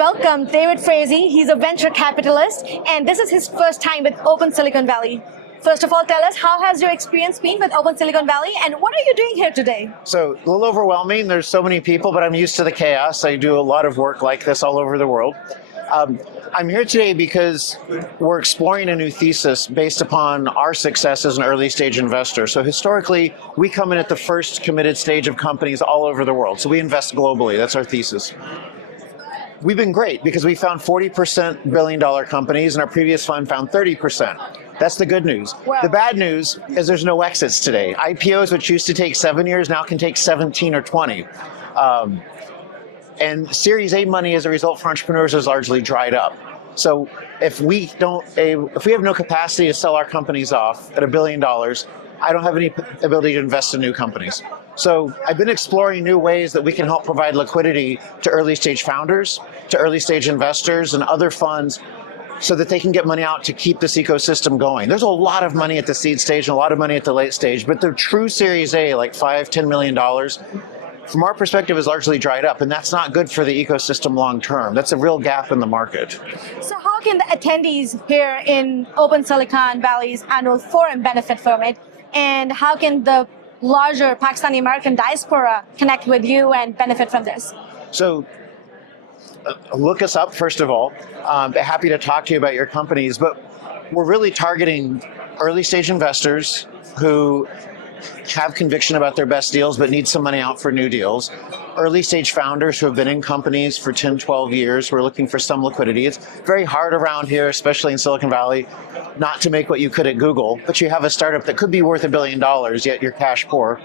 welcome David Frazee. He's a venture capitalist, and this is his first time with Open Silicon Valley. First of all, tell us, how has your experience been with Open Silicon Valley, and what are you doing here today? So, a little overwhelming. There's so many people, but I'm used to the chaos. I do a lot of work like this all over the world. I'm here today because we're exploring a new thesis based upon our success as an early stage investor. So historically, we come in at the first committed stage of companies all over the world. So we invest globally. That's our thesis. We've been great because we found 40% billion-dollar companies, and our previous fund found 30%. That's the good news. Wow. The bad news is there's no exits today. IPOs, which used to take 7 years, now can take 17 or 20. And Series A money as a result for entrepreneurs is largely dried up. So if we have no capacity to sell our companies off at $1 billion, I don't have any ability to invest in new companies. So I've been exploring new ways that we can help provide liquidity to early stage founders, to early stage investors and other funds so that they can get money out to keep this ecosystem going. There's a lot of money at the seed stage and a lot of money at the late stage, but the true Series A, like $5, $10 million, from our perspective, is largely dried up, and that's not good for the ecosystem long term. That's a real gap in the market. So how can the attendees here in Open Silicon Valley's annual forum benefit from it, and how can the larger Pakistani American diaspora connect with you and benefit from this? So look us up, first of all. Happy to talk to you about your companies, but we're really targeting early stage investors who have conviction about their best deals but need some money out for new deals. Early stage founders who have been in companies for 10, 12 years who are looking for some liquidity. It's very hard around here, especially in Silicon Valley, not to make what you could at Google, but you have a startup that could be worth $1 billion, yet you're cash poor.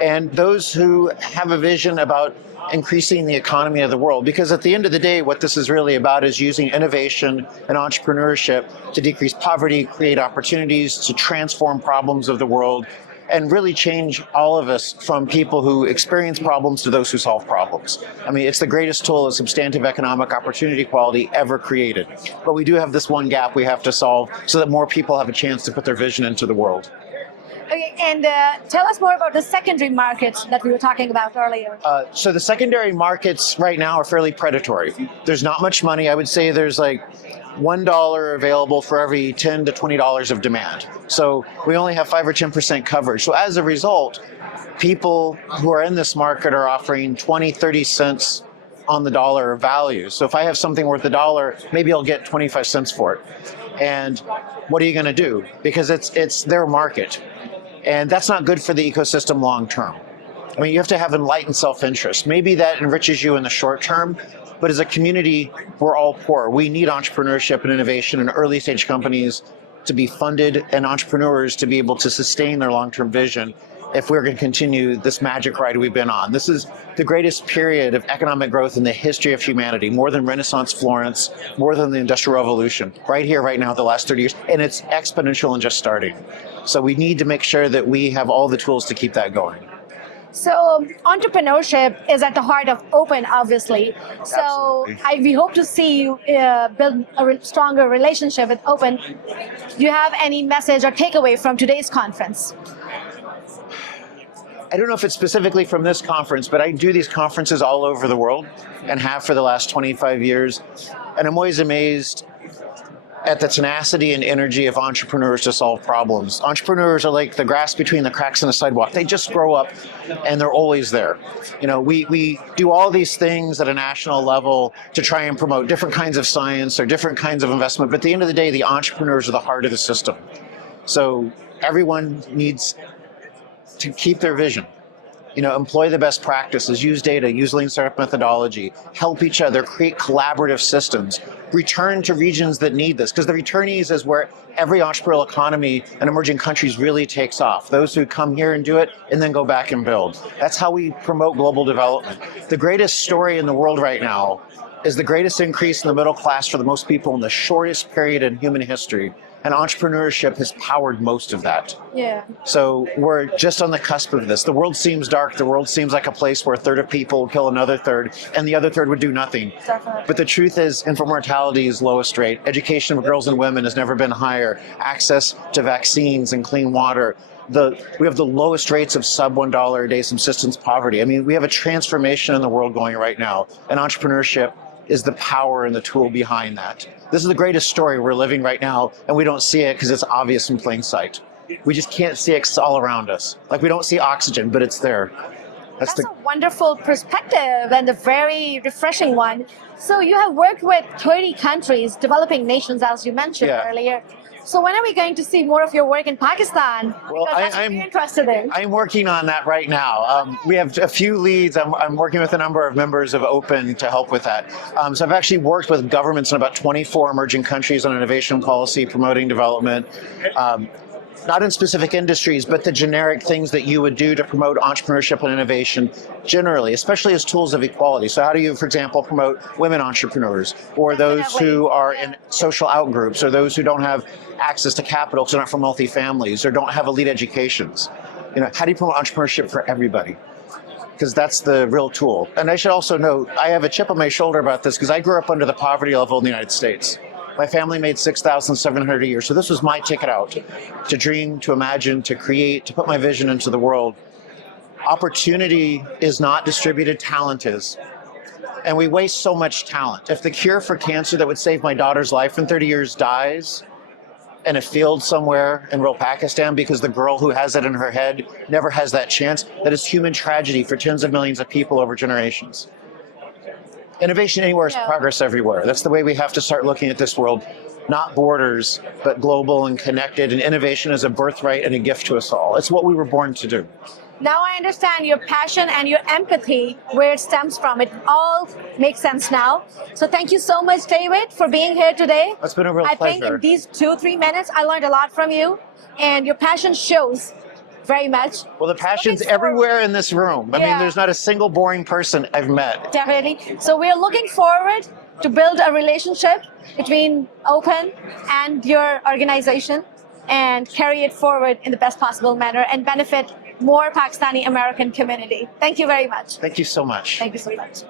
And those who have a vision about increasing the economy of the world, because at the end of the day, what this is really about is using innovation and entrepreneurship to decrease poverty, create opportunities, to transform problems of the world, and really change all of us from people who experience problems to those who solve problems. I mean, it's the greatest tool of substantive economic opportunity equality ever created. But we do have this one gap we have to solve so that more people have a chance to put their vision into the world. Okay, and tell us more about the secondary markets that we were talking about earlier. So the secondary markets right now are fairly predatory. There's not much money. I would say there's like $1 available for every $10 to $20 of demand. So we only have 5 or 10% coverage. So as a result, people who are in this market are offering 20, 30 cents on the dollar of value. So if I have something worth $1, maybe I'll get 25 cents for it. And what are you going to do? Because it's their market. And that's not good for the ecosystem long term. I mean, you have to have enlightened self-interest. Maybe that enriches you in the short term, but as a community, we're all poor. We need entrepreneurship and innovation in early stage companies to be funded and entrepreneurs to be able to sustain their long-term vision if we're going to continue this magic ride we've been on. This is the greatest period of economic growth in the history of humanity, more than Renaissance Florence, more than the Industrial Revolution, right here, right now, the last 30 years, and it's exponential and just starting. So we need to make sure that we have all the tools to keep that going. So entrepreneurship is at the heart of Open, obviously. So we hope to see you build a stronger relationship with Open. Do you have any message or takeaway from today's conference? I don't know if it's specifically from this conference, but I do these conferences all over the world and have for the last 25 years. And I'm always amazed at the tenacity and energy of entrepreneurs to solve problems. Entrepreneurs are like the grass between the cracks in the sidewalk. They just grow up and they're always there. You know, we do all these things at a national level to try and promote different kinds of science or different kinds of investment, but at the end of the day, the entrepreneurs are the heart of the system. So everyone needs to keep their vision. You know, employ the best practices, use data, use lean startup methodology, help each other, create collaborative systems, return to regions that need this, because the returnees is where every entrepreneurial economy in emerging countries really takes off. Those who come here and do it and then go back and build. That's how we promote global development. The greatest story in the world right now is the greatest increase in the middle class for the most people in the shortest period in human history. And entrepreneurship has powered most of that. Yeah. So we're just on the cusp of this. The world seems dark. The world seems like a place where a third of people kill another third, and the other third would do nothing. Definitely. But the truth is, infant mortality is lowest rate. Education of girls and women has never been higher. Access to vaccines and clean water. We have the lowest rates of sub $1 a day subsistence poverty. I mean, we have a transformation in the world going right now, and entrepreneurship is the power and the tool behind that. This is the greatest story we're living right now, and we don't see it because it's obvious in plain sight. We just can't see it 'cause it's all around us. Like we don't see oxygen, but it's there. That's a wonderful perspective and a very refreshing one. So you have worked with 30 countries, developing nations, as you mentioned earlier. So when are we going to see more of your work in Pakistan? Well, I'm interested in. I'm working on that right now. We have a few leads. I'm working with a number of members of Open to help with that. So I've actually worked with governments in about 24 emerging countries on innovation policy, promoting development. Not in specific industries, but the generic things that you would do to promote entrepreneurship and innovation generally, especially as tools of equality. So how do you, for example, promote women entrepreneurs, or those who are in social outgroups, or those who don't have access to capital, so not from multi-families, or don't have elite educations? You know, how do you promote entrepreneurship for everybody? Because that's the real tool. And I should also note, I have a chip on my shoulder about this because I grew up under the poverty level in the United States. My family made $6,700 a year, so this was my ticket out to dream, to imagine, to create, to put my vision into the world. Opportunity is not distributed, talent is. And we waste so much talent. If the cure for cancer that would save my daughter's life in 30 years dies in a field somewhere in rural Pakistan because the girl who has it in her head never has that chance, that is human tragedy for tens of millions of people over generations. Innovation anywhere is progress everywhere. That's the way we have to start looking at this world. Not borders, but global and connected. And innovation is a birthright and a gift to us all. It's what we were born to do. Now I understand your passion and your empathy, where it stems from. It all makes sense now. So thank you so much, David, for being here today. It's been a real pleasure. I think in these 2-3 minutes, I learned a lot from you. And your passion shows very much. Well, the passion's everywhere in this room. I mean, there's not a single boring person I've met. Definitely. So we're looking forward to build a relationship between Open and your organization and carry it forward in the best possible manner and benefit more Pakistani American community. Thank you very much. Thank you so much. Thank you so much.